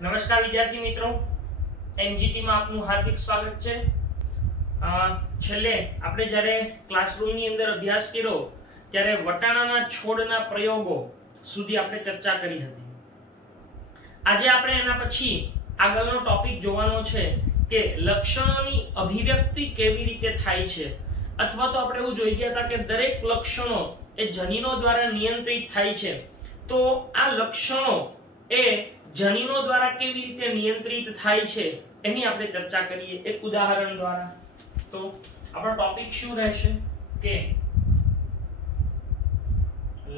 નમસ્કાર વિદ્યાર્થી મિત્રો, એનજીટી માં આપનું હાર્દિક સ્વાગત છે। છેલ્લે આપણે જ્યારે ક્લાસરૂમ ની અંદર અભ્યાસ કર્યો ત્યારે વટાણાના છોડના પ્રયોગો સુધી આપણે ચર્ચા કરી હતી। આજે આપણે એના પછી આગળનો ટોપિક જોવાનો છે કે લક્ષણોની અભિવ્યક્તિ કેવી રીતે થાય છે, અથવા તો આપણે એવું જોઈ ગયા હતા કે દરેક લક્ષણો એ જનીનો દ્વારા નિયંત્રિત થાય છે। તો આ લક્ષણો એ જનીનો દ્વારા કેવી રીતે નિયંત્રિત થાય છે એની આપણે ચર્ચા કરીએ એક ઉદાહરણ દ્વારા। તો આપણો ટોપિક શું રહેશે કે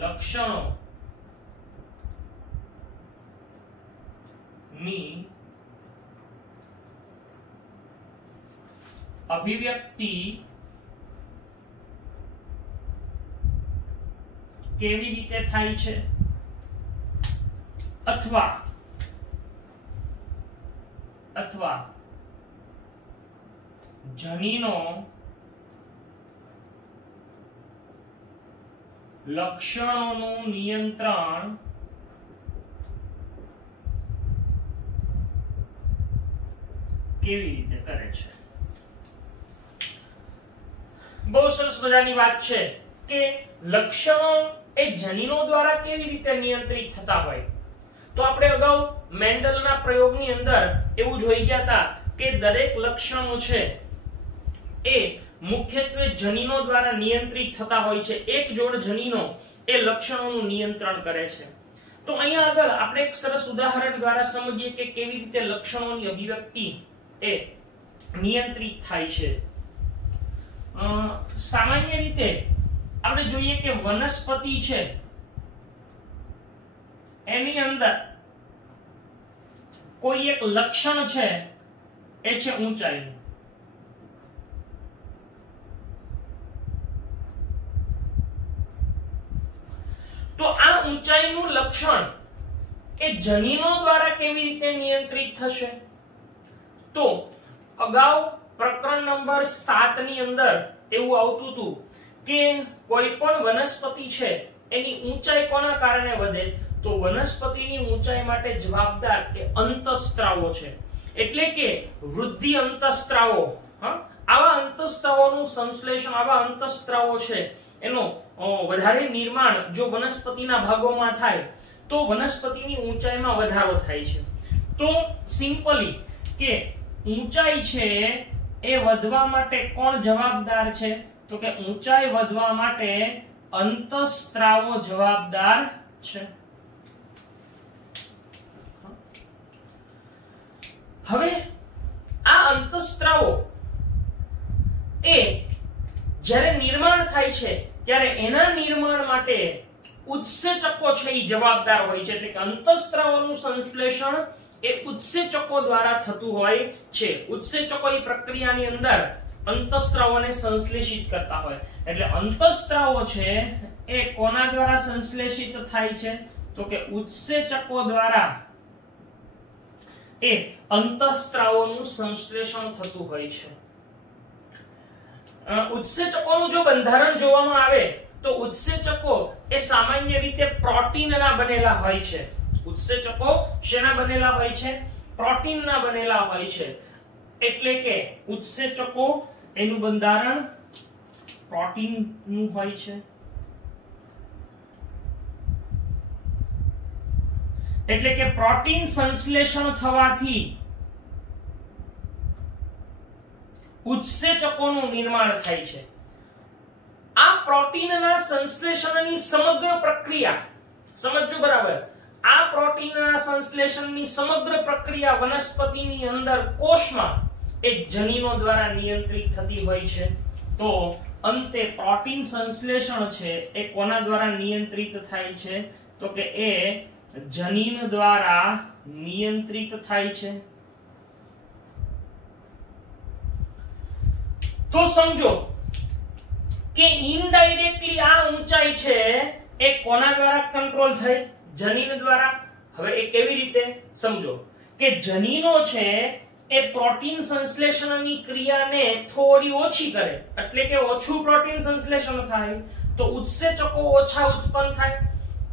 લક્ષણો ની અભિવ્યક્તિ કેવી રીતે થાય છે અથવા જનીનો લક્ષણોનું નિયંત્રણ કેવી રીતે કરે છે। બહુ સરસ મજાની વાત છે કે લક્ષણો એ જનીનો દ્વારા કેવી રીતે નિયંત્રિત થતા હોય। તો આપણે અગાઉ મેન્ડલના પ્રયોગની અંદર એવું જોઈ ગયા હતા કે દરેક લક્ષણો છે એ મુખ્યત્વે જનીનો દ્વારા નિયંત્રિત થતા હોય છે। એક જોડ જનીનો એ લક્ષણોનું નિયંત્રણ કરે છે। તો અહીંયા આગળ આપણે એક સરસ ઉદાહરણ દ્વારા સમજીએ કે કેવી રીતે લક્ષણોની અભિવ્યક્તિ એ નિયંત્રિત થાય છે। સામાન્ય રીતે આપણે જોઈએ કે વનસ્પતિ છે એની અંદર કોઈ એક લક્ષણ છે એ છે ઊંચાઈનું। તો આ ઊંચાઈનું લક્ષણ એ જનીનો દ્વારા કેવી રીતે નિયંત્રિત થશે? તો અગાઉ પ્રકરણ નંબર 7 ની અંદર એવું આવતું હતું કે કોઈ પણ વનસ્પતિ છે એની ઊંચાઈ કોના કારણે વધે? તો વનસ્પતિની ઊંચાઈ માટે જવાબદાર કે અંતઃસ્ત્રાવો છે, એટલે કે વૃદ્ધિ અંતઃસ્ત્રાવો। આવા અંતઃસ્ત્રાવોનું સંશ્લેષણ, આવા અંતઃસ્ત્રાવો છે એનો વધારે નિર્માણ જો વનસ્પતિના ભાગોમાં થાય તો વનસ્પતિની ઊંચાઈમાં વધારો થાય છે। તો સિમ્પલી કે ઊંચાઈ છે એ વધવા માટે કોણ જવાબદાર છે? તો કે ઊંચાઈ વધવા માટે અંતઃસ્ત્રાવો જવાબદાર છે। હવે આ અંતઃસ્ત્રાવો એ જ્યારે નિર્માણ થાય છે ત્યારે એના નિર્માણ માટે ઉત્સેચકો છે એ જવાબદાર હોય છે, એટલે કે અંતઃસ્ત્રાવોનું સંશ્લેષણ એ ઉત્સેચકો દ્વારા થતું હોય છે। ઉત્સેચકો એ પ્રક્રિયાની અંદર અંતઃસ્ત્રાવોને સંશ્લેષિત કરતા હોય, એટલે અંતઃસ્ત્રાવો છે એ કોના દ્વારા સંશ્લેષિત થાય છે? તો કે ઉત્સેચકો દ્વારા એ અંતઃસ્ત્રાવોનું સંશ્લેષણ થતું હોય છે। ઉત્સેચકોનું જો બંધારણ જોવામાં આવે તો ઉત્સેચકો એ સામાન્ય રીતે પ્રોટીનના બનેલા હોય છે। ઉત્સેચકો શેના બનેલા હોય છે? પ્રોટીનના બનેલા હોય છે, એટલે કે ઉત્સેચકો એનું બંધારણ પ્રોટીનનું હોય છે। એટલે કે પ્રોટીન સંશ્લેષણ થવાથી ઉત્સેચકોનું નિર્માણ થાય છે। આ પ્રોટીનના સંશ્લેષણની સમગ્ર પ્રક્રિયા સમજો બરાબર। આ પ્રોટીનના સંશ્લેષણની સમગ્ર પ્રક્રિયા વનસ્પતિની અંદર કોષમાં એ જનીનો દ્વારા નિયંત્રિત થતી હોય છે। તો અંતે પ્રોટીન સંશ્લેષણ છે એ કોના દ્વારા નિયંત્રિત થાય છે? તો કે એ જનીન દ્વારા નિયંત્રિત થાય છે। તો સમજો કે ઇનડાયરેક્ટલી આ ઊંચાઈ છે એ કોના દ્વારા કંટ્રોલ થઈ? જનીન દ્વારા। હવે એ કેવી રીતે? સમજો કે જનીનો છે એ પ્રોટીન સંશ્લેષણની ક્રિયાને થોડી ઓછી કરે, એટલે કે ઓછું પ્રોટીન સંશ્લેષણ થાય તો ઉત્સેચકો ઓછા ઉત્પન્ન થાય।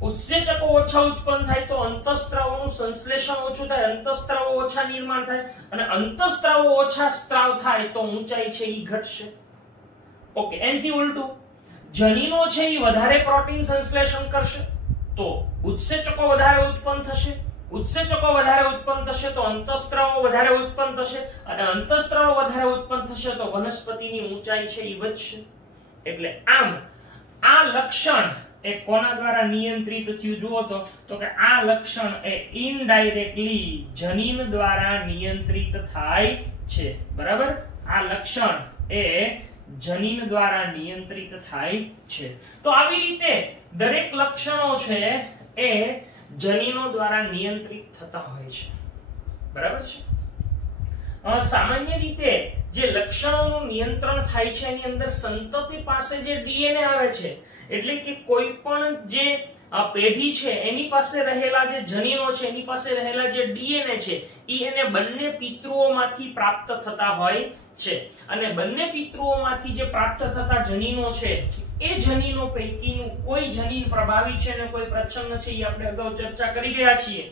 ઉત્સેચકો ઓછા ઉત્પન્ન થાય તો અંતઃસ્ત્રાવોનું સંશ્લેષણ ઓછું થાય, અંતઃસ્ત્રાવો ઓછા નિર્માણ થાય, અને અંતઃસ્ત્રાવો ઓછા સ્ત્રાવ થાય તો ઊંચાઈ છે ઈ ઘટશે. ઓકે, એનથી ઉલટું જનીનો છે ઈ વધારે પ્રોટીન સંશ્લેષણ કરશે તો ઉત્સેચકો વધારે ઉત્પન્ન થશે, ઉત્સેચકો વધારે ઉત્પન્ન થશે તો અંતઃસ્ત્રાવો વધારે ઉત્પન્ન થશે, અને અંતઃસ્ત્રાવો વધારે ઉત્પન્ન થશે તો વનસ્પતિની ઊંચાઈ છે ઈ વધશે. એટલે આમ આ લક્ષણ એ કોના દ્વારા નિયંત્રિત થયું જુઓ તો કે આ લક્ષણ એ ઇનડાયરેક્ટલી જનીન દ્વારા નિયંત્રિત થાય છે. બરાબર, આ લક્ષણ એ જનીન દ્વારા નિયંત્રિત થાય છે. તો આવી રીતે દરેક લક્ષણો છે એ જનીનો દ્વારા નિયંત્રિત થતા હોય છે. બરાબર છે. સામાન્ય રીતે જે લક્ષણોનું નિયંત્રણ થાય છે એની અંદર સંતતિ પાસે જે ડીએનએ આવે છે, એટલે કે કોઈ પણ જે પેઢી છે એની પાસે રહેલા જે જનીનો છે, એની પાસે રહેલા જે ડીએનએ છે ઈ એને બંને પિતૃઓમાંથી પ્રાપ્ત થતા હોય છે. અને બંને પિતૃઓમાંથી જે પ્રાપ્ત થતા જનીનો છે એ જનીનો પૈકીનું કોઈ જનીન પ્રભાવી છે અને કોઈ પ્રચ્છન્ન છે, એ આપણે અગાઉ ચર્ચા કરી ગયા છીએ.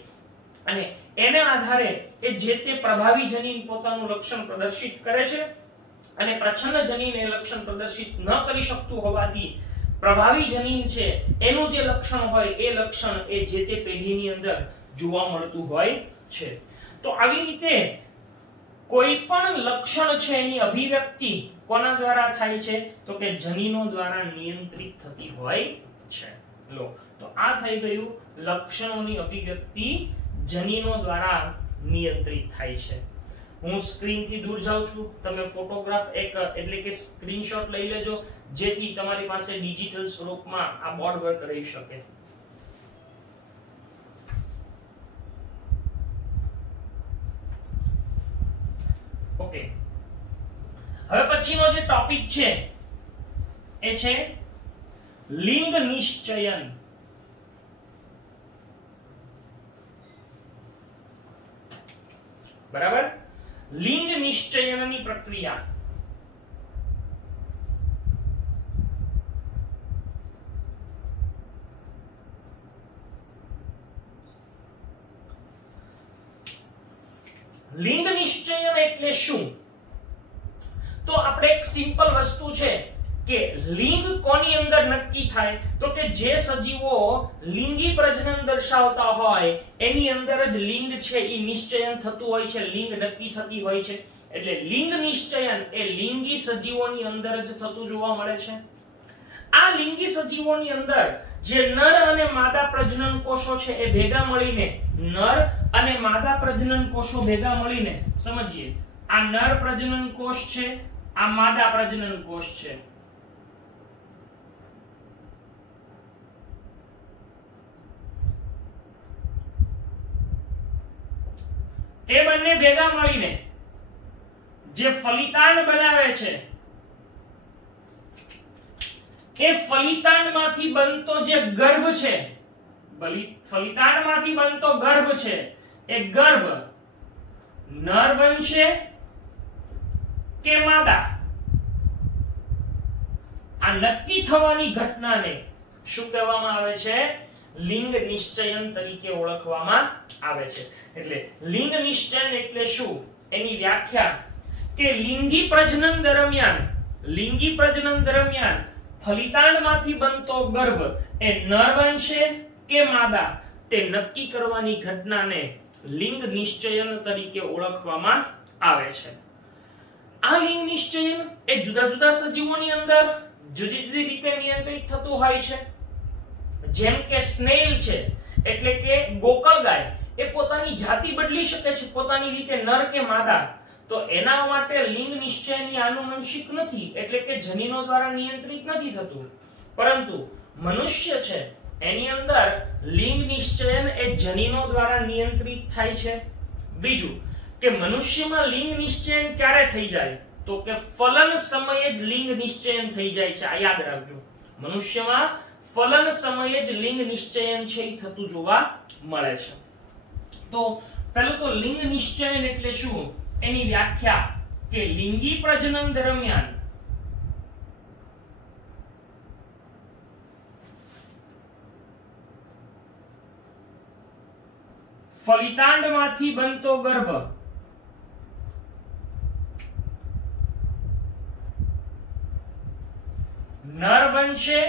અને એના આધારે એ જે તે પ્રભાવી જનીન પોતાનું લક્ષણ પ્રદર્શિત કરે છે, અને પ્રચ્છન્ન જનીન એ લક્ષણ પ્રદર્શિત ન કરી શકતું હોવાથી પ્રભાવી જનીન છે એનું જે લક્ષણ હોય એ લક્ષણ એ જે તે પેઢીની અંદર જોવા મળતું હોય છે. તો આવી રીતે કોઈ પણ લક્ષણ છે એની અભિવ્યક્તિ કોના દ્વારા થાય છે તો કે જનીનો દ્વારા નિયંત્રિત થતી હોય છે. લો, તો આ થઈ ગયું લક્ષણોની અભિવ્યક્તિ જનીનો દ્વારા નિયંત્રિત થાય છે. હું સ્ક્રીન થી દૂર જાઉં છું, તમે ફોટોગ્રાફ એટલે કે સ્ક્રીનશોટ લઈ લેજો જેથી તમારી પાસે ડિજિટલ સ્વરૂપમાં આ બોર્ડ વર્ક રહી શકે. ઓકે, હવે પછીનો જે ટોપિક છે એ છે લિંગ નિશ્ચયન. બરાબર, લિંગ નિશ્ચયનની પ્રક્રિયા. લિંગ નિશ્ચયન એટલે શું? તો આપણે એક સિમ્પલ વસ્તુ છે કે લિંગ કોની અંદર નક્કી થાય તો કે જે સજીવો લિંગી પ્રજનન દર્શાવતા હોય એની અંદર જ લિંગ છે એ નિશ્ચયન થતું હોય છે, લિંગ નક્કી થતી હોય છે. એટલે લિંગ નિશ્ચયન એ લિંગી સજીવોની અંદર જ થતું જોવા મળે છે. આ લિંગી સજીવોની અંદર જે નર અને માદા પ્રજનન કોષો છે એ ભેગા મળીને, નર અને માદા પ્રજનન કોષો ભેગા મળીને, સમજીએ, આ નર પ્રજનન કોષ છે, આ માદા પ્રજનન કોષ છે. એ બંને ભેગા મળીને જે ફલિતાંડ બનાવે છે, એ ફલિતાંડમાંથી બનતો જે ગર્ભ છે, ફલિતાંડમાંથી બનતો ગર્ભ છે, એ ગર્ભ નર બનશે કે માદા, આ નક્કી થવાની ઘટનાને શું કહેવામાં આવે છે? લિંગ નિશ્ચયન તરીકે ઓળખવામાં આવે છે. એટલે લિંગ નિશ્ચયન એટલે શું એની વ્યાખ્યા કે લિંગી પ્રજનન દરમિયાન ફલિતાંડમાંથી બનતો ગર્ભ એ નર બનશે કે માદા તે નક્કી કરવાની ઘટનાને લિંગ નિશ્ચયન તરીકે ઓળખવામાં આવે છે. આ લિંગ નિશ્ચયન એ જુદા જુદા સજીવોની અંદર જુદી જુદી રીતે નિયંત્રિત થતું હોય છે. જેમ કે સ્નેલ છે એટલે કે ગોકળ ગાય એ પોતાની જાતિ બદલી શકે છે પોતાની રીતે નર કે માદા, તો એના માટે લિંગ નિશ્ચયની આનુવંશિક નથી, એટલે કે જનીનો દ્વારા નિયંત્રિત નથી થતું. પરંતુ મનુષ્ય છે એની અંદર લિંગ નિશ્ચયન એ જનીનો દ્વારા નિયંત્રિત થાય છે. બીજું કે મનુષ્યમાં લિંગ નિશ્ચયન ક્યારે થઈ જાય તો કે ફલન સમયે જ લિંગ નિશ્ચયન થઈ જાય છે. આ યાદ રાખજો, મનુષ્યમાં ફલન સમયે જ લિંગ નિશ્ચયન છે એ થતું જોવા મળે છે. તો પહેલું તો લિંગ નિશ્ચયન એટલે શું એની વ્યાખ્યા કે લિંગી પ્રજનન દરમિયાન ફલિતાંડમાંથી બનતો ગર્ભ નર બનશે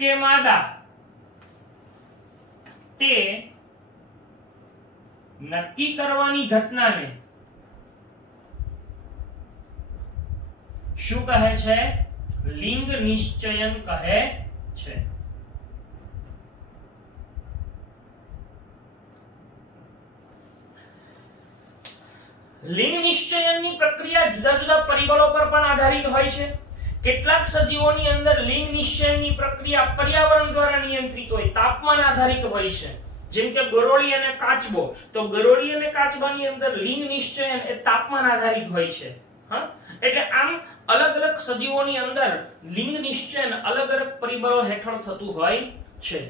કે માદા તે નક્કી કરવાની ઘટનાને શું કહે છે? લિંગ નિશ્ચયન કહે છે. લિંગ નિશ્ચયનની પ્રક્રિયા જુદા જુદા પરિબળો પર પણ આધારિત હોય છે. કેટલાક સજીવોની અંદર લિંગ નિશ્ચયનની પ્રક્રિયા પર્યાવરણ દ્વારા નિયંત્રિત હોય, તાપમાન આધારિત હોય છે, જેમ કે ગરોળી અને કાચબો. તો ગરોળી અને કાચબાની અંદર લિંગ નિશ્ચયન એ તાપમાન આધારિત હોય છે. હા, એટલે આમ અલગ અલગ સજીવોની અંદર લિંગ નિશ્ચયન અલગ અલગ પરિબળો હેઠળ થતું હોય છે.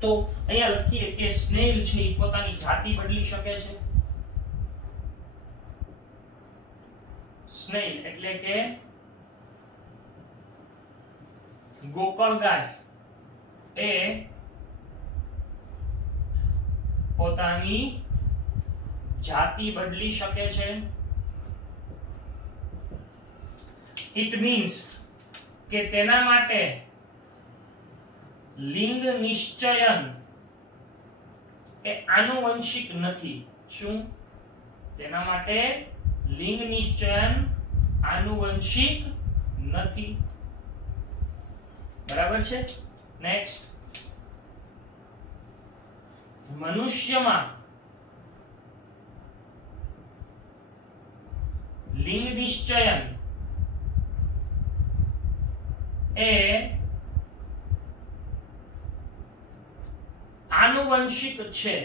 તો અહીંયા લખીએ કે સ્નેલ છે એ પોતાની જાતિ બદલી શકે છે. સ્નેલ એટલે કે ગોકળગાય એ પોતાની જાતિ બદલી શકે છે. ઇટ મીન્સ કે તેના માટે લિંગ નિશ્ચયન એ આનુવંશિક નથી. શું? તેના માટે લિંગ નિશ્ચયન આનુવંશિક નથી. બરાબર છે? નેક્સ્ટ, મનુષ્યમાં લિંગ નિશ્ચયન એ આનુવંશિક છે,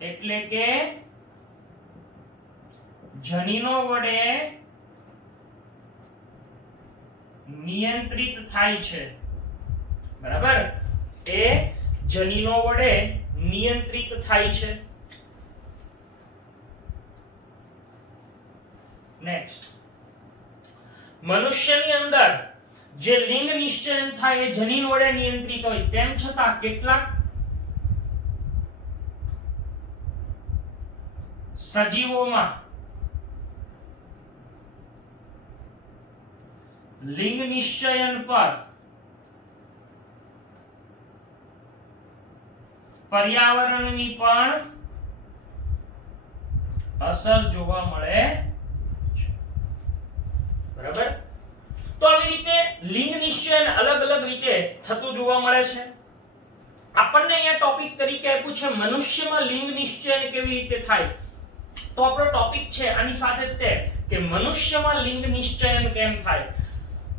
એટલે કે જનીનો વડે નિયંત્રિત થાય છે. બરાબર? એ જનીનો વડે નિયંત્રિત થાય છે. નેક્સ્ટ, મનુષ્યની અંદર જે લિંગ નિશ્ચયન થાય એ જનીન વડે નિયંત્રિત હોય, તેમ છતાં કેટલાક સજીવોમાં લિંગ નિશ્ચયન પર પર્યાવરણની પણ અસર જોવા મળે છે. બરાબર? તો આવી રીતે લિંગ નિશ્ચયન અલગ અલગ રીતે થતું જોવા મળે છે. આપણને અહીંયા ટોપિક તરીકે આપ્યું છે મનુષ્યમાં લિંગ નિશ્ચયન કેવી રીતે થાય. તો આપણો ટોપિક છે આની સાથે જ તે કે મનુષ્યમાં લિંગ નિશ્ચયન કેમ થાય.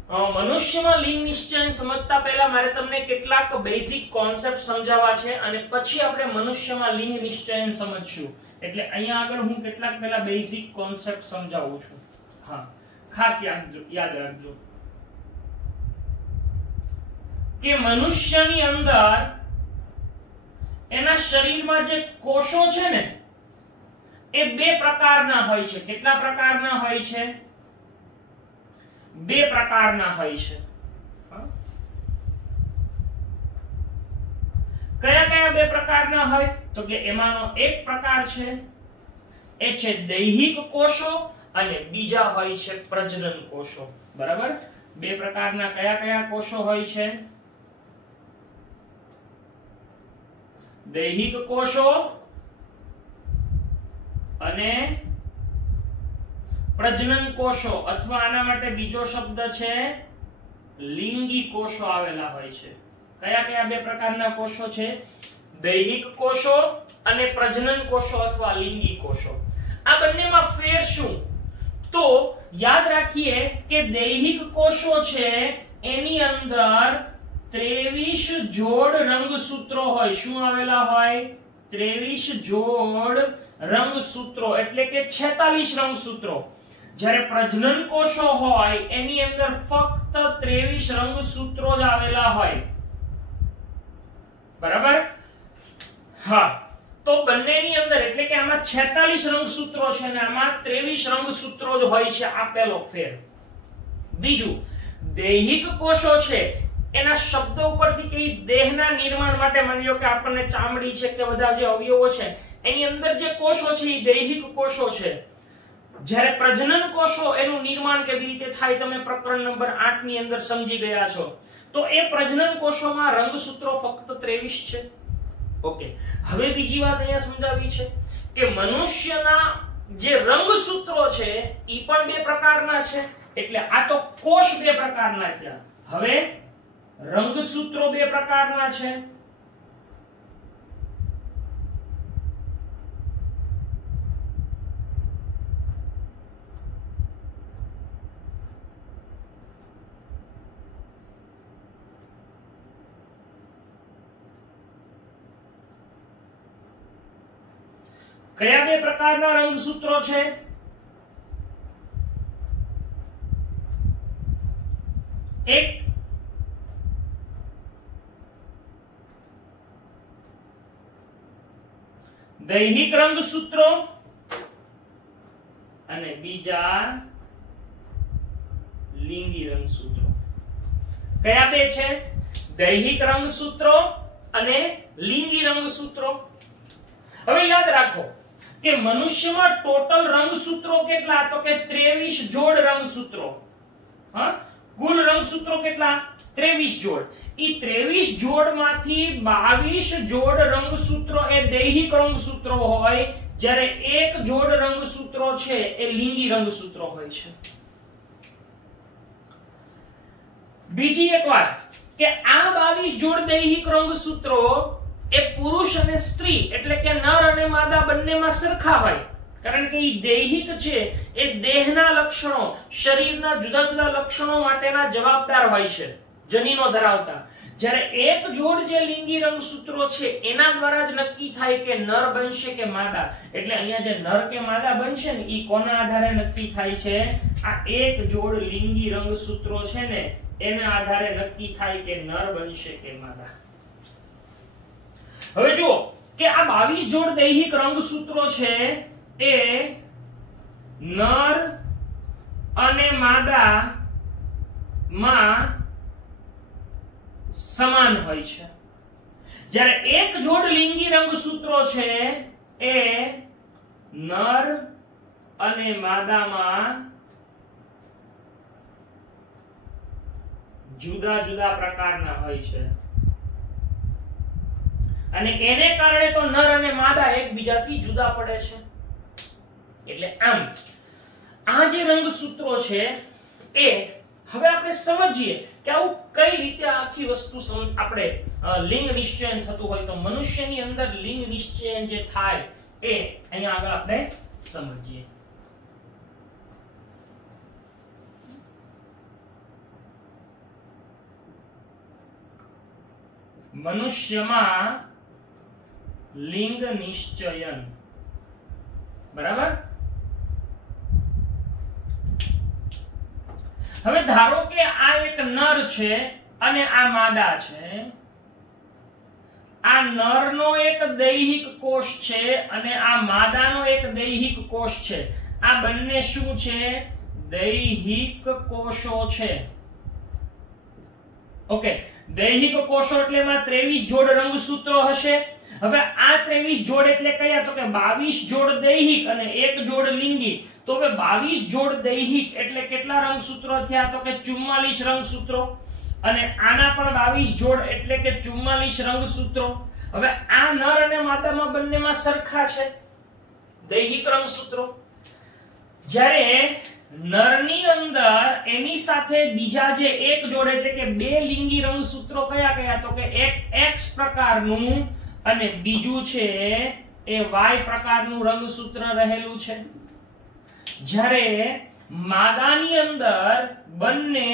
મનુષ્યમાં લિંગ નિશ્ચયન સમજતા પહેલા મારે તમને કેટલાક બેઝિક કોન્સેપ્ટ સમજાવવા છે અને પછી આપણે મનુષ્યમાં લિંગ નિશ્ચયન સમજશું. એટલે અહીંયા આગળ હું કેટલાક પહેલા બેઝિક કોન્સેપ્ટ સમજાવું છું. હા, ખાસ યાદ રાખજો કે મનુષ્યની અંદર એના શરીરમાં જે કોષો છે ને એ બે પ્રકારના હોય છે. કેટલા પ્રકારના હોય છે? બે પ્રકારના હોય છે. કયા કયા બે પ્રકારના હોય? તો કે એમાંનો એક પ્રકાર છે એ છે દૈહિક કોષો અને બીજા હોય છે પ્રજનન કોષો. બરાબર? બે પ્રકારના કયા કયા કોષો હોય છે? દૈહિક કોષો અને પ્રજનન કોષો, અથવા આના માટે બીજો શબ્દ છે લિંગી કોષો આવેલા હોય છે. કયા કયા બે પ્રકારના કોષો છે? દૈહિક કોષો અને પ્રજનન કોષો અથવા લિંગી કોષો. આ બંનેમાં ફેર શું? તો યાદ રાખીએ કે દૈહિક કોષો છે એની અંદર 23 જોડ રંગસૂત્રો હોય. શું આવેલા હોય? 23 જોડ રંગસૂત્રો, એટલે કે 46 રંગસૂત્રો. જ્યારે પ્રજનન કોષો હોય એની અંદર ફક્ત 23 રંગસૂત્રો જ આવેલા હોય. બરાબર? હા, તો બંનેની અંદર એટલે કે આમાં 46 રંગસૂત્રો છે અને આમાં 23 રંગસૂત્રો જ હોય છે. આ પહેલો ફેર. બીજું, દૈહિક કોષો છે એના શબ્દ ઉપરથી કે દેહના નિર્માણ માટે માની લો કે આપણને ચામડી છે કે બધા જે અવયવો છે એની અંદર જે કોષો છે એ દૈહિક કોષો છે. જ્યારે પ્રજનન કોષો એનું નિર્માણ કેવી રીતે થાય તમે પ્રકરણ નંબર 8 ની અંદર સમજી ગયા છો. તો એ પ્રજનન કોષોમાં રંગસૂત્રો ફક્ત 23 છે. ઓકે, હવે બીજી વાત અહીંયા સમજાવી છે કે મનુષ્યના જે રંગસૂત્રો છે ઈ પણ બે પ્રકારના છે. એટલે આ તો કોષ બે પ્રકારના થયા. હવે રંગસૂત્રો બે પ્રકારના છે. કયા બે પ્રકારના રંગસૂત્રો છે? એક દૈહિક રંગસૂત્રો અને બીજા લિંગી રંગસૂત્રો. કયા બે છે? દૈહિક રંગસૂત્રો અને લિંગી રંગસૂત્રો. હવે યાદ રાખો કે મનુષ્યમાં ટોટલ રંગસૂત્રો કેટલા? તો કે 23 જોડ રંગસૂત્રો. હા, કુલ રંગસૂત્રો કેટલા? 23 જોડ. ઈ 23 જોડમાંથી 22 જોડ રંગસૂત્રો એ દૈહિક રંગસૂત્રો હોય, જ્યારે એક જોડ રંગસૂત્રો છે એ લિંગી રંગસૂત્રો હોય છે. બીજી એક વાત કે આ 22 જોડ દૈહિક રંગસૂત્રો એ પુરુષ અને સ્ત્રી એટલે કે નર અને માદા બંનેમાં સરખા હોય, કારણ કે ઈ દૈહિક છે એ દેહના લક્ષણો, શરીરના જુદા જુદા લક્ષણો માટેના જવાબદાર હોય છે, જનીનો ધરાવતા. જ્યારે એક જોડ જે લિંગી રંગસૂત્રો છે એના દ્વારા જ નક્કી થાય કે નર બનશે કે માદા. એટલે અહીંયા જે નર કે માદા બનશે ને ઈ કોના આધારે નક્કી થાય છે? આ એક જોડ લિંગી રંગસૂત્રો છે ને એના આધારે નક્કી થાય કે નર બનશે કે માદા. હવે જુઓ કે આ 22 જોડ દૈહિક રંગસૂત્રો છે એ નર અને માદા માં સમાન હોય છે, જ્યારે એક જોડ લિંગી રંગસૂત્રો છે એ નર અને માદામાં જુદા જુદા પ્રકારના હોય છે. અને એને કારણે તો નર અને માદા એકબીજાથી જુદા પડે છે. એટલે આમ આ જે રંગસૂત્રો છે એ હવે આપણે સમજીએ કે આવું કઈ રીતે આખી વસ્તુ આપણે લિંગ નિશ્ચયન થતું હોય. તો મનુષ્યની અંદર લિંગ નિશ્ચયન જે થાય એ અહીંયા આગળ આપણે સમજીએ. મનુષ્યમાં લિંગ નિશ્ચયન, બરાબર. હવે ધારો કે આ એક નર છે અને આ માદા છે. આ નરનો એક દૈહિક કોષ છે અને આ માદાનો એક દૈહિક કોષ છે. આ બંને શું છે? દૈહિક કોષો છે. ઓકે, દૈહિક કોષો એટલે એમાં 23 જોડ રંગસૂત્રો હશે. હવે આ 23 જોડ એટલે કયા? તો કે 22 જોડ દૈહિક અને એક જોડ લિંગી. તો હવે 22 જોડ દૈહિક એટલે કેટલા રંગસૂત્રો થયા? તો કે 44 રંગસૂત્રો. અને આના પણ 22 જોડ એટલે કે 44 રંગસૂત્રો. હવે આ નર અને માદામાં બંનેમાં સરખા છે દૈહિક રંગસૂત્રો. જ્યારે નરની અંદર એની સાથે બીજા જે એક જોડ એટલે કે બે લિંગી રંગસૂત્રો કયા કયા? તો કે એક X પ્રકારનું અને બીજું છે એ Y પ્રકારનું રંગસૂત્ર રહેલું છે. જ્યારે માદાની અંદર બંને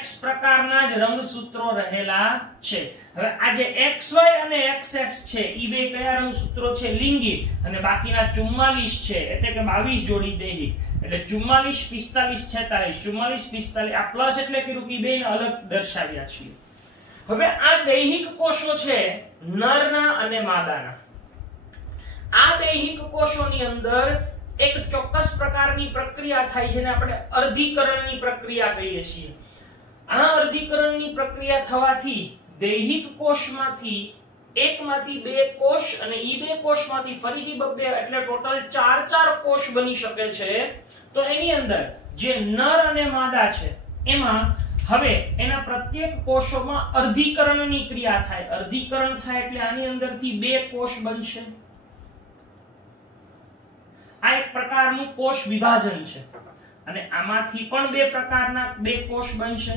X પ્રકારના જ રંગસૂત્રો રહેલા છે. હવે આ જે XY અને XX છે ઈ બે કયા રંગસૂત્રો છે? લિંગી. અને બાકીના 44 છે એટલે કે 22 જોડી દૈહિક. એટલે 44 45 46 44 45 આ પ્લસ એટલે કે રૂકી બેને અલગ દર્શાવ્યા છે. હવે આ દૈહિક કોષો છે નરના અને માદાના. આ દૈહિક કોષોની અંદર એક ચોક્કસ પ્રકારની પ્રક્રિયા થાય છે જેને આપણે અર્ધીકરણની પ્રક્રિયા કહીએ છીએ. આ અર્ધીકરણની પ્રક્રિયા થવાથી દૈહિક કોષમાંથી એકમાંથી બે કોષ અને ઈ બે કોષમાંથી ફરીથી બબ્બે એટલે ટોટલ 4 કોષ બની શકે છે. તો એની અંદર જે નર અને માદા છે એમાં હવે એના પ્રત્યેક કોષોમાં અર્ધીકરણની ક્રિયા થાય. અર્ધીકરણ થાય એટલે આની અંદરથી બે કોષ બનશે. આ એક પ્રકારનું કોષ વિભાજન છે અને આમાંથી પણ બે પ્રકારના બે કોષ બનશે.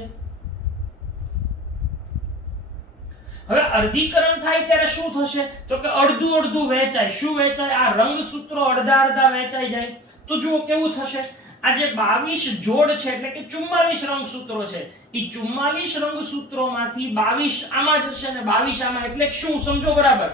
હવે અર્ધીકરણ થાય ત્યારે શું થશે તો કે અડધું અડધું વહેંચાય. શું વહેંચાય? આ રંગસૂત્રો અડધા અડધા વહેંચાઈ જાય. તો જુઓ કેવું થશે. આ જે 22 જોડ છે એટલે કે 44 રંગસૂત્રો છે એ 44 રંગસૂત્રોમાંથી 22 આમાં જશે અને 22 આમાં. એટલે શું સમજો બરાબર?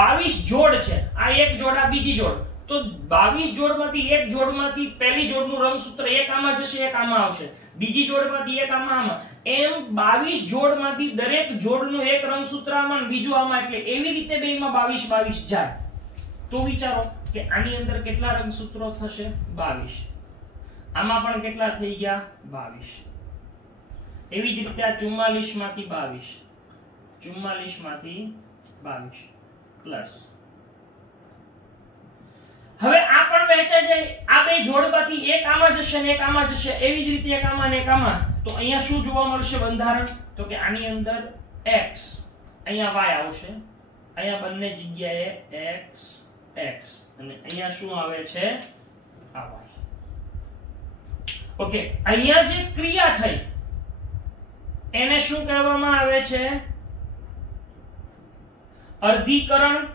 22 જોડ છે. આ એક જોડ આ બીજી જોડ. તો 22 જોડમાંથી એક જોડમાંથી પહેલી જોડનું રંગસૂત્ર એક આમાં જશે એક આમાં આવશે. બીજી જોડમાંથી એક આમાં. એમ 22 જોડમાંથી દરેક જોડનું એક રંગસૂત્ર આમાં અને બીજું આમાં. એટલે એવી રીતે બેમાં 22 જાય. તો વિચારો કે આની અંદર કેટલા રંગસૂત્રો થશે? 22. આમાં પણ કેટલા થઈ ગયા? 22. એવી જ રીતે આ 44 માંથી 22 પ્લસ હવે આ પણ વહેંચાઈ જાય. આ બે જોડમાંથી એક આમાં જશે ને એક આમાં જશે. એવી જ રીતે એક આમાં ને એક આમાં. તો અહીંયા શું જોવા મળશે બંધારણ? તો કે આની અંદર x અહીંયા y આવશે. અહીંયા બંને જગ્યાએ x અને અહીંયા શું આવે છે? આ y. ઓકે, અહીંયા જે ક્રિયા થઈ એને શું કહેવામાં આવે છે? અર્ધીકરણ.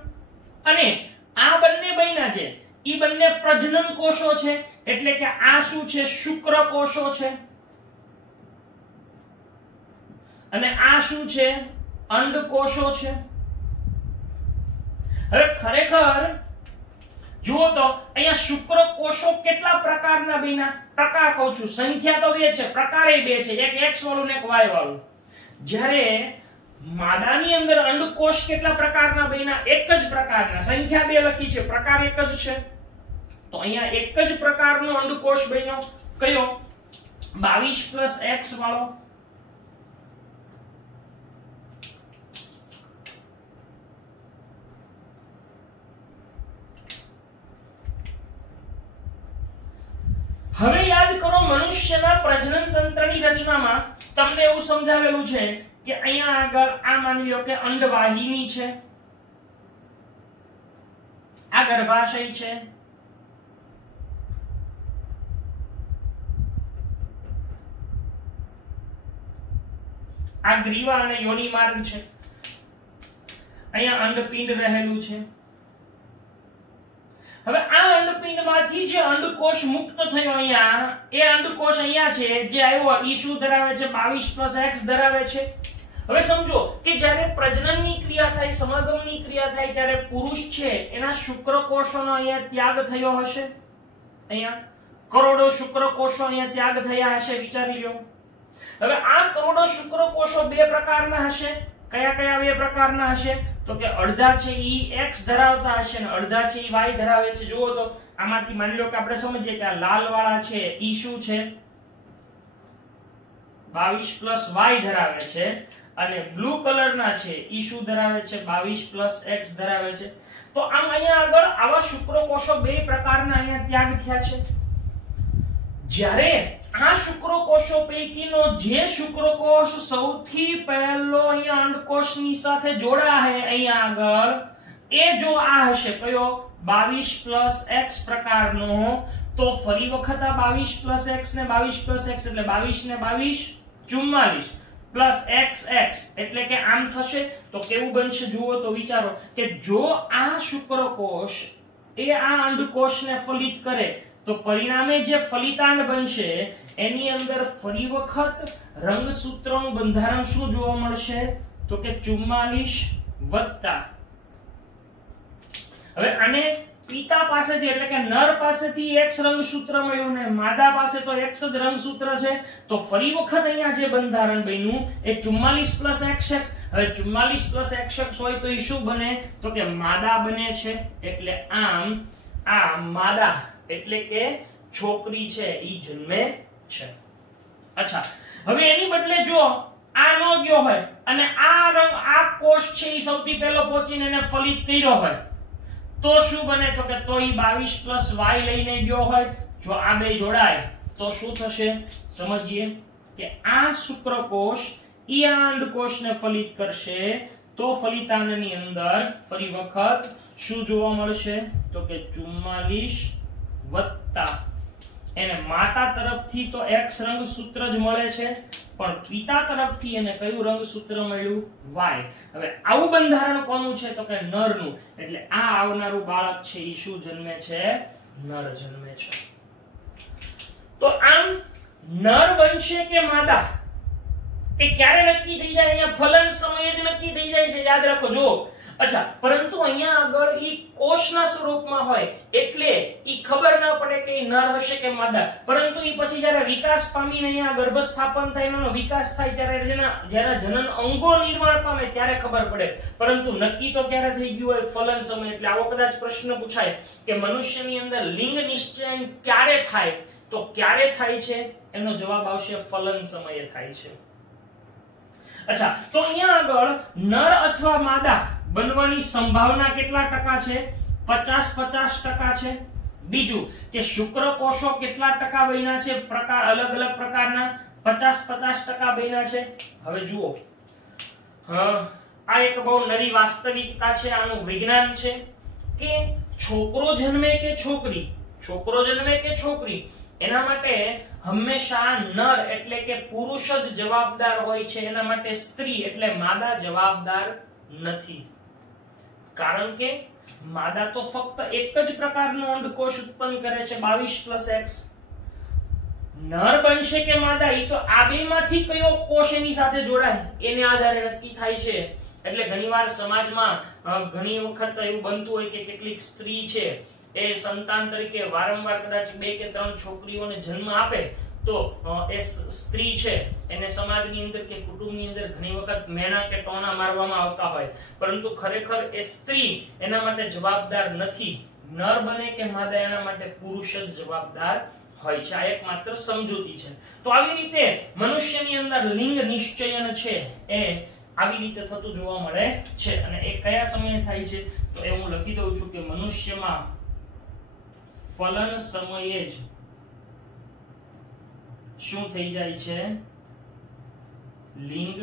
અને આ બંને બન્યા છે ઈ બંને પ્રજનન કોષો છે. એટલે કે આ શું છે? શુક્રકોષો છે. અને આ શું છે? અંડકોષો છે. હવે ખરેખર જુઓ તો અહીંયા શુક્રકોષો કેટલા પ્રકારના બન્યા? પ્રકાર કહું છું, સંખ્યા તો બે છે, પ્રકારે બે છે. એક x વાળું ને એક y વાળું. જ્યારે માદાની અંદર અંડકોષ કેટલા પ્રકારના બન્યા? એક જ પ્રકારના. સંખ્યા બે લખી છે, પ્રકાર એક જ છે. તો અહીંયા એક જ પ્રકારનો અંડકોષ બન્યો. કયો? 22 + x વાળો. હવે યાદ કરો, મનુષ્યના પ્રજનન તંત્રની રચનામાં તમને એવું સમજાવેલું છે કે અહીંયા આગળ આ માની લો કે અંડવાહિની છે, આ ગર્ભાશય છે, આ ગ્રીવા અને યોનિ માર્ગ છે, અહીંયા અંડપિંડ રહેલું છે. હવે આ અંડપિંડમાંથી જે અંડકોષ મુક્ત થયો અહીંયા, એ અંડકોષ અહીંયા છે જે આવ્યો ઈ શું ધરાવે છે? 22 + x ધરાવે છે. હવે સમજો કે જ્યારે પ્રજનનની ક્રિયા થાય, સમાગમની ક્રિયા થાય ત્યારે પુરુષ છે એના શુક્રકોષોનો અહીંયા ત્યાગ થયો હશે. અહીંયા કરોડો શુક્રકોષો અહીંયા ત્યાગ થયા હશે, વિચારી લો. હવે આ કરોડો શુક્રકોષો બે પ્રકારના હશે. કયા કયા બે પ્રકારના હશે? તો કે અડધા છે ઈ x ધરાવતા હશે અને અડધા છે ઈ y ધરાવે છે. જુઓ તો આમાંથી માની લો કે આપણે સમજીએ કે આ લાલ વાળા છે ઈ શું છે? 22 + y ધરાવે છે. અને બ્લુ કલરના છે ઈ શું ધરાવે છે? 22 + x ધરાવે છે. તો આમ અહીંયા આગળ આવા શુક્રકોષો બે પ્રકારના અહીંયા ત્યાગ થયા છે. જ્યારે આ શુક્રકોષો પૈકીનો જે શુક્રકોષ સૌથી પહેલો અહીંયા અંડકોષની સાથે જોડાય અહીંયા આગળ, એ જો આ હશે કયો? 22 + x પ્રકારનો, તો ફરી વખત આ 22 + x ને 22 + x એટલે 22 ને 22 44 + x એટલે કે આમ થશે. તો કેવું બનશે જુઓ તો વિચારો કે જો આ શુક્રકોષ એ આ અંડકોષને ફલિત કરે તો પરિણામે જે ફલિતાંડ બનશે એની અંદર ફરી વખત રંગસૂત્રનું બંધારણ શું જોવા મળશે? તો કે 44 +. હવે આને પિતા પાસેથી એટલે કે નર પાસેથી x રંગસૂત્ર મળ્યું ને માદા પાસે તો x જ રંગસૂત્ર છે. તો ફરી વખત અહીંયા જે બંધારણ બન્યું એ 44 + xx. હવે 44 + xx હોય તો એ શું બને? તો કે માદા બને છે. એટલે આમ આ માદા એટલે કે છોકરી છે ઈ જન્મે છે. અચ્છા, હવે એની બદલે જો આ નો ગયો હોય અને આ કોષ છે એ સૌથી પહેલો પહોંચીને એને ફલિત કર્યો હોય તો શું બને? તો કે તો ઈ 22 y લઈને ગયો હોય. જો આ બે જોડાય તો શું થશે? સમજીએ કે આ શુક્રકોષ ઈ આ અંડકોષને ફલિત કરશે તો ફલિતાંડની અંદર ફરી વખત શું જોવા મળશે? તો કે 44 વત્તા એને માતા તરફથી તો X રંગસૂત્ર જ મળે છે પણ પિતા તરફથી એને કયું રંગસૂત્ર મળ્યું? Y. હવે આવું બંધારણ કોનું છે? તો કે નરનું. એટલે આ આવનારું બાળક છે ઈ શું જન્મે છે? નર જન્મે છે. તો આમ નર બનશે કે માદા એ ક્યારે નક્કી થઈ જાય? અહીંયા ફલન સમયે જ નક્કી થઈ જાય છે, યાદ રાખો. જો અચ્છા, પરંતુ અહીંયા આગળ ઈ કોષના સ્વરૂપમાં હોય એટલે ઈ ખબર ના પડે કે ઈ નર હશે કે માદા. પરંતુ ઈ પછી જ્યારે વિકાસ પામીને અહીંયા ગર્ભસ્થાપન થાય, એનો વિકાસ થાય ત્યારે જ્યારે જનન અંગો નિર્માણ પામે ત્યારે ખબર પડે. પરંતુ નક્કી તો ક્યારે થઈ ગયું હોય? ફલન સમય. એટલે આવો કદાચ પ્રશ્ન પૂછાય કે મનુષ્યની અંદર લિંગ નિશ્ચયન ક્યારે થાય? તો ક્યારે થાય છે? એનો જવાબ આવશે ફલન સમયે થાય છે. અચ્છા, તો અહીંયા આગળ નર અથવા માદા બનવાની સંભાવના કેટલા ટકા છે? 50-50% છે. બીજું કે શુક્રકોષો કેટલા ટકા બન્યા છે? પ્રકાર અલગ અલગ પ્રકારના 50-50% બન્યા છે. હવે જુઓ, આ એક બહુ નવી વાસ્તવિકતા છે, આનું વિજ્ઞાન છે કે છોકરો જન્મે કે છોકરી, છોકરો જન્મે કે છોકરી, એના માટે હંમેશા નર એટલે કે પુરુષ જ જવાબદાર હોય છે. એના માટે સ્ત્રી એટલે માદા જવાબદાર નથી. કારણ કે માદા તો ફક્ત એક જ પ્રકારનો અંડકોષ ઉત્પન્ન કરે છે 22 + X. નર બનશે કે માદા ઈ તો આ બેમાંથી કયો કોષ એની સાથે જોડાય એને આધારે નક્કી થાય છે. એટલે ઘણીવાર સમાજમાં ઘણી વખત એવું બનતું હોય કે કેટલીક સ્ત્રી છે એ સંતાન તરીકે વારંવાર કદાચ 2 કે 3 છોકરીઓને જન્મ આપે તો એ સ્ત્રી છે એને સમાજની અંદર કે કુટુંબની અંદર ઘણી વખત મેણા કે ટોણા મારવામાં આવતા હોય, પરંતુ ખરેખર એ સ્ત્રી એના માટે જવાબદાર નથી. નર બને કે માદા એના માટે પુરુષ જ જવાબદાર હોય છે. આ એક માત્ર સમજૂતી છે. તો આવી રીતે મનુષ્યની અંદર લિંગ નિશ્ચયન છે એ આવી રીતે થતું જોવા મળે છે. અને એ કયા સમયે થાય છે? તો એ હું લખી દઉં છું કે મનુષ્યમાં ફલન સમયે જ શું થઈ જાય છે? લિંગ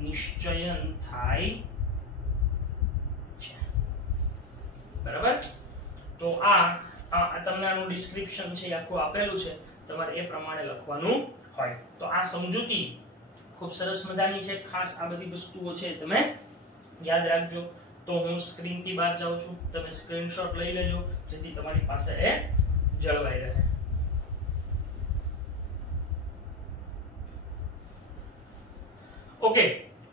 નિશ્ચયન થાય છે. બરાબર? તો આ તમને આનું ડિસ્ક્રિપ્શન છે આખું આપેલું છે, તમારે એ પ્રમાણે લખવાનું હોય. તો આ સમજૂતી ખૂબ સરસ મજાની છે. ખાસ આ બધી વસ્તુઓ છે તમે યાદ રાખજો. તો હું સ્ક્રીન થી બહાર જાઉં છું, તમે સ્ક્રીનશોટ લઈ લેજો જેથી તમારી પાસે એ જળવાઈ રહે. ઓકે,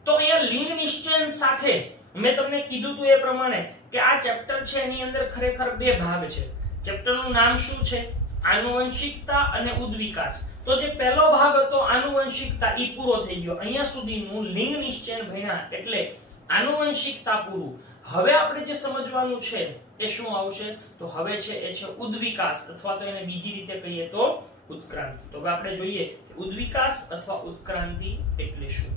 તો અહીંયા લિંગ નિશ્ચયન સાથે મેં તમને કીધું હતું એ પ્રમાણે કે આ ચેપ્ટર છે એની અંદર ખરેખર 2 ભાગ છે. ચેપ્ટરનું નામ શું છે? આનુવંશિકતા અને ઉદ્વિકાસ. તો જે પહેલો ભાગ હતો આનુવંશિકતા ઈ પૂરો થઈ ગયો. અહીંયા સુધીનું લિંગ નિશ્ચયન ભણ્યા એટલે આનુવંશિકતા પૂરું. હવે આપણે જે સમજવાનું છે એ શું આવશે? તો હવે છે એ છે ઉદ્વિકાસ, અથવા તો એને બીજી રીતે કહીએ તો ઉત્ક્રાંતિ. તો હવે આપણે જોઈએ કે ઉદ્વિકાસ અથવા ઉત્ક્રાંતિ એટલે શું.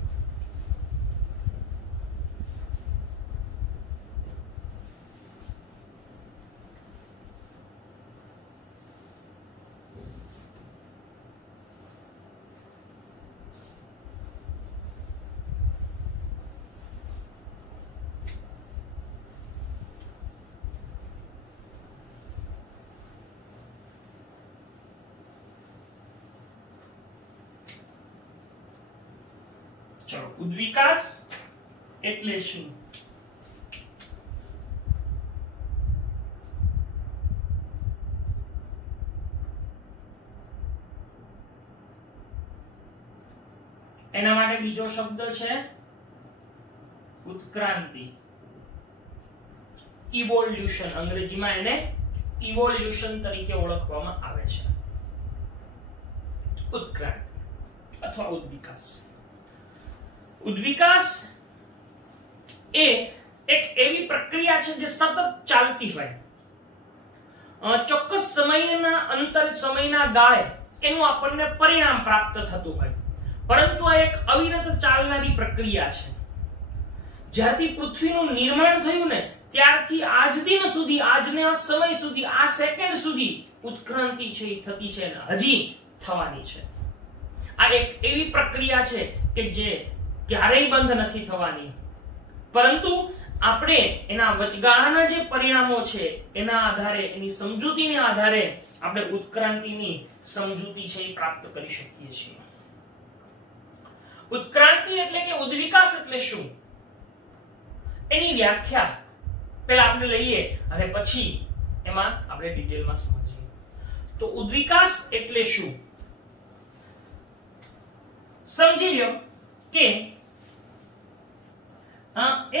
ચલો, ઉદ્વિકાસ એટલે શું? એના માટે બીજો શબ્દ છે ઉત્ક્રાંતિ. ઇવોલ્યુશન, અંગ્રેજીમાં એને ઇવોલ્યુશન તરીકે ઓળખવામાં આવે છે. ઉત્ક્રાંતિ અથવા ઉદ્વિકાસ. ઉદ્વિકાસ એ એક એવી પ્રક્રિયા છે જે સતત ચાલતી હોય. ચોક્કસ સમયના ગાળે એનું આપણને પરિણામ પ્રાપ્ત થતું હોય, પરંતુ આ એક અવિરત ચાલનારી પ્રક્રિયા છે. જ્યારથી પૃથ્વીનું નિર્માણ થયું ને ત્યારથી આજ દિન સુધી, આજના સમય સુધી, આ સેકન્ડ સુધી ઉત્ક્રાંતિ છે એ થતી છે અને હજી થવાની છે. આ એક એવી પ્રક્રિયા છે કે જે ક્યારેય બંધ નથી થવાની, પરંતુ આપણે એના વચગાળાના જે પરિણામો છે એના આધારે, એની સમજૂતીના આધારે આપણે ઉત્ક્રાંતિની સમજૂતી છે એ પ્રાપ્ત કરી શકીએ છીએ. ઉત્ક્રાંતિ એટલે કે ઉદ્વિકાસ એટલે શું, એની વ્યાખ્યા પહેલા આપણે લઈએ અને પછી એમાં આપણે ડિટેલમાં સમજીએ. તો ઉદ્વિકાસ એટલે શું સમજી લો કે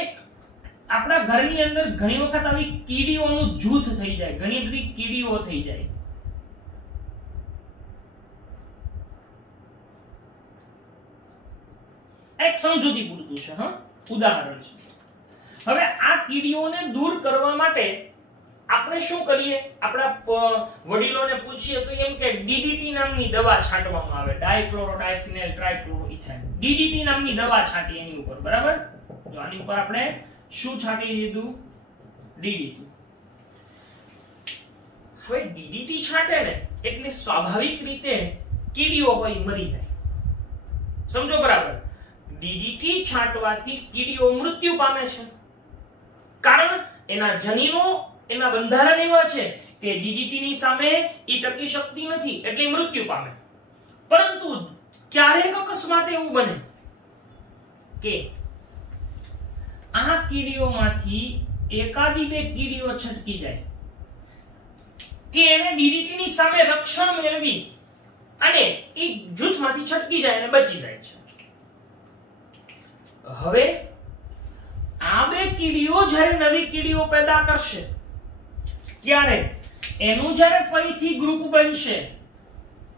એક આપણા ઘરની અંદર ઘણી વખત આવી કીડીઓનું જૂથ થઈ જાય, ઘણી બધી કીડીઓ થઈ જાય. એક સમજૂતી પૂરતું છે, ઉદાહરણ છે. હવે આ કીડીઓને દૂર કરવા માટે આપણે શું કરીએ, આપણા વડીલોને પૂછીએ તો એમ કે ડીડીટી નામની દવા છાંટવામાં આવે, ડાયક્લોરો ડાયફિનાઇલ ટ્રાઇક્લોરોઇથેન. ડીડીટી નામની દવા છાંટી એની ઉપર, બરાબર. તો આની ઉપર આપણે શું છાંટી દીધું, ડીડીટી. હવે ડીડીટી છાંટે ને એટલે સ્વાભાવિક રીતે કીડીઓ હોય મરી જાય, સમજો બરાબર. ડીડીટી છાંટવાથી કીડીઓ મૃત્યુ પામે છે, કારણ એના જનીનો, એના બંધારણ એવા છે કે ડીડીટી ની સામે એ ટકી શકતી નથી એટલે મૃત્યુ પામે. પરંતુ ક્યારેક અકસ્માત એવું બને કે આ કીડીઓમાંથી એકાદી બે કીડીઓ છટકી જાય કે એને ડીડીટી ની સામે રક્ષણ મેળવી અને એ જૂથમાંથી છટકી જાય અને બચી જાય છે. હવે આ બે કીડીઓ જ્યારે નવી કીડીઓ પેદા કરશે ત્યારે એનું જ્યારે ફરીથી ગ્રુપ બનશે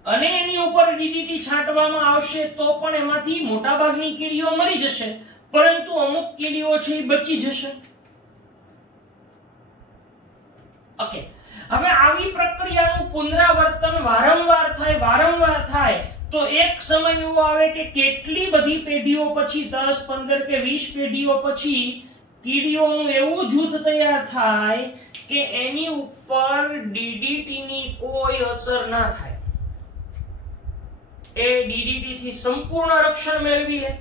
અને એની ઉપર ડીડીટી છાંટવામાં આવશે તો પણ એમાંથી મોટાભાગની કીડીઓ મરી જશે, પરંતુ અમુક કીડીઓ છે એ બચી જશે. ઓકે, હવે આવી પ્રક્રિયાનું પુનરાવર્તન વારંવાર થાય તો એક સમય એવો આવે કે કેટલી બધી પેઢીઓ પછી, 10, 15 કે 20 પેઢીઓ પછી કીડીઓનું એવું જૂથ તૈયાર થાય કે એની ઉપર ડીડીટી ની કોઈ અસર ના થાય, એ ડીડીટી થી સંપૂર્ણ રક્ષણ મેળવી લે.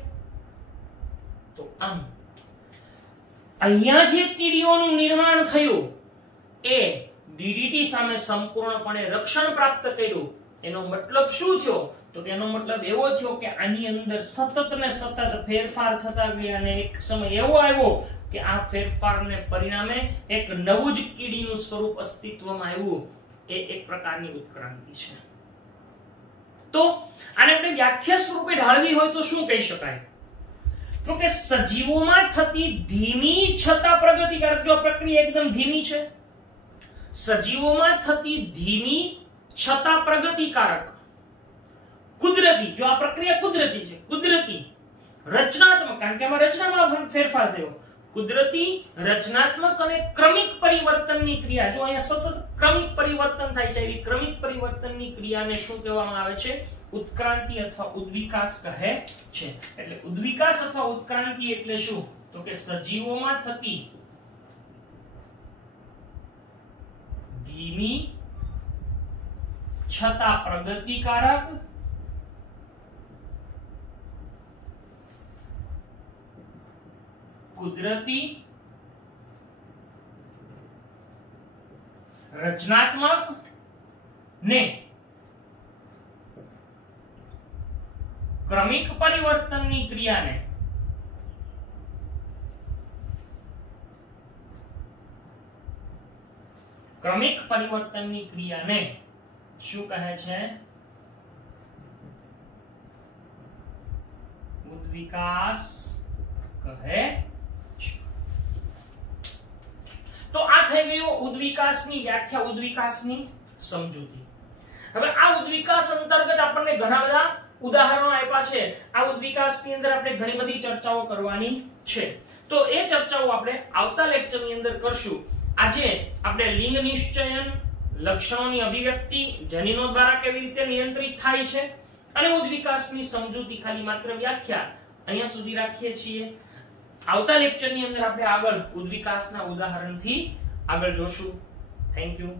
તો આમ અહીંયા જે કીડીઓનું નિર્માણ થયું એ ડીડીટી સામે સંપૂર્ણપણે રક્ષણ પ્રાપ્ત કર્યું. એનો મતલબ શું થયો, તો તેનો મતલબ એવો થયો કે આની અંદર સતત ને સતત ફેરફાર થતા ગયા અને એક સમય એવો આવ્યો કે આ ફેરફારને પરિણામે એક નવું જ કીડીનું સ્વરૂપ અસ્તિત્વમાં આવ્યું. એ એક પ્રકારની ઉત્ક્રાંતિ છે. તો આને આપણે વ્યાખ્યા સ્વરૂપે ઢાળવી હોય તો શું કહી શકાય, તો કે સજીવોમાં થતી ધીમી છતાં પ્રગતિકારક, જો પ્રક્રિયા એકદમ ધીમી છે, સજીવોમાં થતી ધીમી છતાં પ્રગતિકારક કુદરતી, જો આ પ્રક્રિયા કુદરતી છે, કુદરતી રચનાત્મક, કારણ કે આમાં રચનામાં ફેરફાર થયો, કુદરતી રચનાત્મક અને ક્રમિક પરિવર્તનની ક્રિયા. જો અહીંયા સતત ક્રમિક પરિવર્તન થાય છે, એવી ક્રમિક પરિવર્તનની ક્રિયાને શું કહેવામાં આવે છે, ઉત્ક્રાંતિ અથવા ઉદ્વિકાસ કહે છે. એટલે ઉદ્વિકાસ અથવા ઉત્ક્રાંતિ એટલે શું, તો કે સજીવોમાં થતી ધીમી છતાં પ્રગતિકારક કુદરતી રચનાત્મક ને ક્રમિક પરિવર્તનની ક્રિયાને શું કહે છે, ઉદ્વિકાસ કહે છે. તો આ થઈ ગયું ઉદ્વિકાસની વ્યાખ્યા, ઉદ્વિકાસની સમજૂતી. હવે આ ઉદ્વિકાસ અંતર્ગત આપણને ઘણા બધા ઉદાહરણો આપ્યા છે. આ ઉદ્વિકાસની અંદર આપણે ઘણી બધી ચર્ચાઓ કરવાની છે, તો એ ચર્ચાઓ આપણે આવતા લેક્ચરની અંદર કરશું. આજે આપણે લિંગ નિશ્ચયન, લક્ષણોની અભિવ્યક્તિ જનીનો દ્વારા કેવી રીતે નિયંત્રિત થાય છે અને ઉદ્વિકાસની સમજૂતી ખાલી માત્ર વ્યાખ્યા અહીંયા સુધી રાખીએ છીએ. આવતા લેક્ચરની અંદર આપણે આગળ ઉદ્વિકાસના ઉદાહરણથી આગળ જોશું. Thank you.